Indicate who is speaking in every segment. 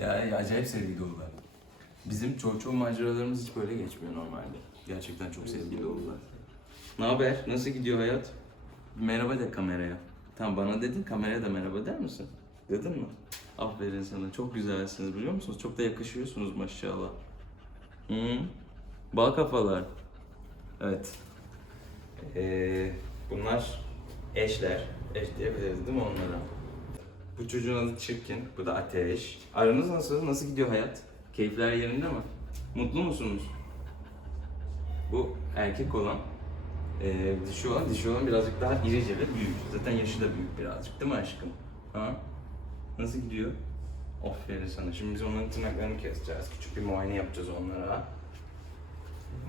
Speaker 1: Yani acayip sevgi dolular. Bizim çok çok maceralarımız hiç böyle geçmiyor normalde. Gerçekten çok sevgi dolular. Ne haber? Nasıl gidiyor hayat? Merhaba de kameraya. Tamam bana dedin kameraya da merhaba der misin? Dedin mi? Aferin sana. Çok güzelsiniz biliyor musunuz? Çok da yakışıyorsunuz maşallah. Hı? Bal kafalar. Evet. Ee, bunlar eşler. Eş diyebiliriz değil mi onlara? Bu çocuğun adı Çirkin, bu da Ateş. Aranız nasıl? Nasıl gidiyor hayat? Keyifler yerinde mi? Mutlu musunuz? Bu erkek olan, ee, dişi olan, dişi olan birazcık daha irice ve büyük. Zaten yaşı da büyük birazcık değil mi aşkım? Ha? Nasıl gidiyor? Aferin sana. Şimdi biz onların tırnaklarını keseceğiz. Küçük bir muayene yapacağız onlara.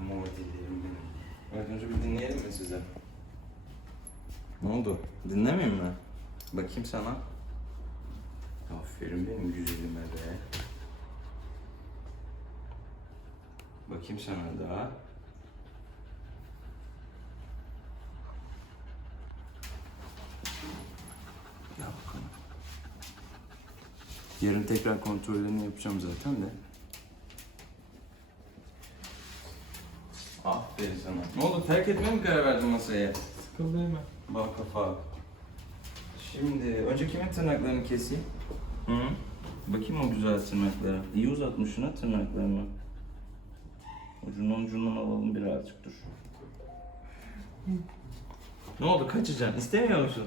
Speaker 1: Mor dillerim benim. Evet önce bir dinleyelim mi size? Ne oldu? Dinlemeyeyim mi? Bakayım sana. Aferin benim güzelime be. Bakayım sana da. Gel bakalım. Yarın tekrar kontrollerini yapacağım zaten de. Aferin sana. Ne oldu? Terk etmeye mi karar verdin masayı?
Speaker 2: Sıkıldı hemen.
Speaker 1: Bak kafa. Şimdi önce kimin tırnaklarını keseyim? Hı? Bakayım o güzel tırnaklara. İyi uzatmış şuna tırnaklarını. Ucundan ucundan alalım birazcık dur. Ne oldu kaçacaksın? İstemiyor musun?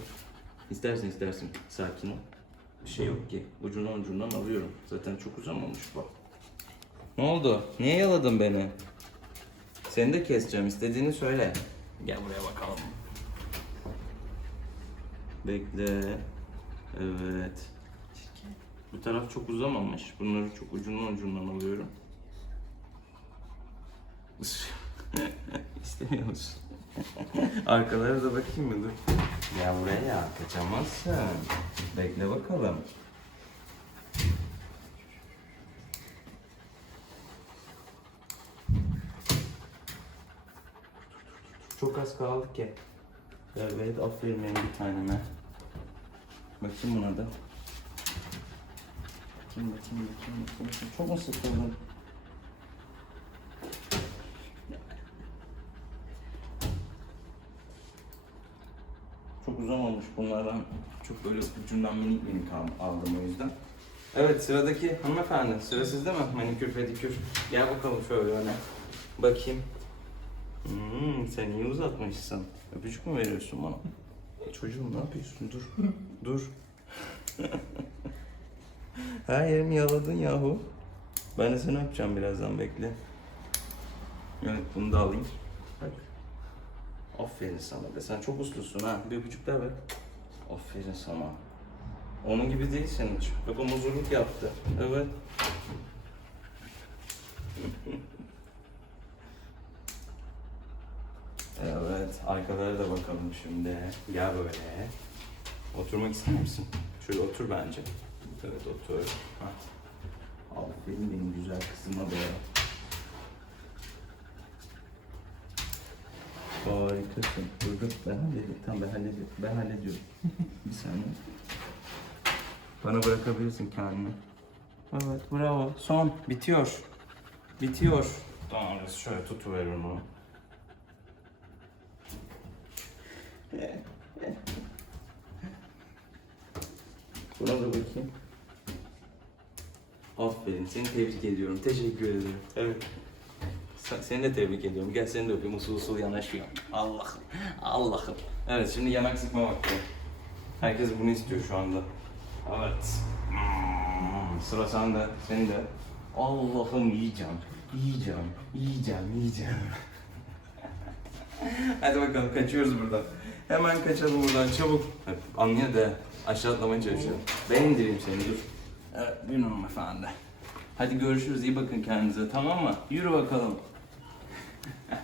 Speaker 1: İstersin istersin. Sakin ol. Bir şey yok ki. Ucundan ucundan alıyorum. Zaten çok uzamamış bak. Ne oldu? Niye yaladın beni? Seni de keseceğim. istediğini söyle. Gel buraya bakalım. Bekle. Evet. Bu taraf çok uzamamış. Bunları çok ucundan ucundan alıyorum. İstemiyor musun? Arkalara da bakayım mı? Dur. Ya buraya kaçamazsın. Bekle bakalım. Çok az kaldı ki. Evet, aferin benim bir taneme. Bakayım buna da. Bakayım, bakayım, bakayım, bakayım. Çok mu sıkıldın? Çok uzamamış bunlardan. Çok böyle ucundan minik minik al- aldım o yüzden. Evet sıradaki hanımefendi. Sıra sizde mi? Manikür pedikür. Gel bakalım şöyle öne. Bakayım. Hmm, sen iyi uzatmışsın. Öpücük mü veriyorsun bana? Çocuğum ne yapıyorsun? Dur. Dur. Her yerimi yaladın yahu. Ben de seni öpeceğim birazdan bekle. Evet bunu da alayım. Bak. Aferin sana be. Sen çok uslusun ha. Bir öpücük ver. Aferin sana. Onun gibi değilsin hiç. Bak o muzurluk yaptı. Evet. Evet, arkalara da bakalım şimdi. Gel böyle. Oturmak ister misin? Şöyle otur bence. Evet, otur. Ha. Aferin benim güzel kızıma be. Harikasın. Dur dur, ben hallediyorum. Tamam ben hallediyorum. Ben hallediyorum. Bir saniye. Bana bırakabilirsin kendini. Evet, bravo. Son. Bitiyor. Bitiyor. Tamam, şöyle tutuver onu. Buna da bakayım. Aferin, seni tebrik ediyorum. Teşekkür ederim. Evet. Sen- Seni de tebrik ediyorum. Gel seni de öpeyim. Usul usul yanaşıyor. Allah'ım. Allah'ım. Evet, şimdi yanak sıkma vakti. Herkes bunu istiyor şu anda. Evet. Hmm, Sıra sende. Seni de. Allah'ım yiyeceğim. Yiyeceğim. Yiyeceğim. Yiyeceğim. Hadi bakalım kaçıyoruz buradan. Hemen kaçalım buradan çabuk. Anlıyor da aşağı atlamaya çalışıyorum. Ben indireyim seni dur. Evet buyurun hanımefendi. Hadi görüşürüz iyi bakın kendinize tamam mı? Yürü bakalım.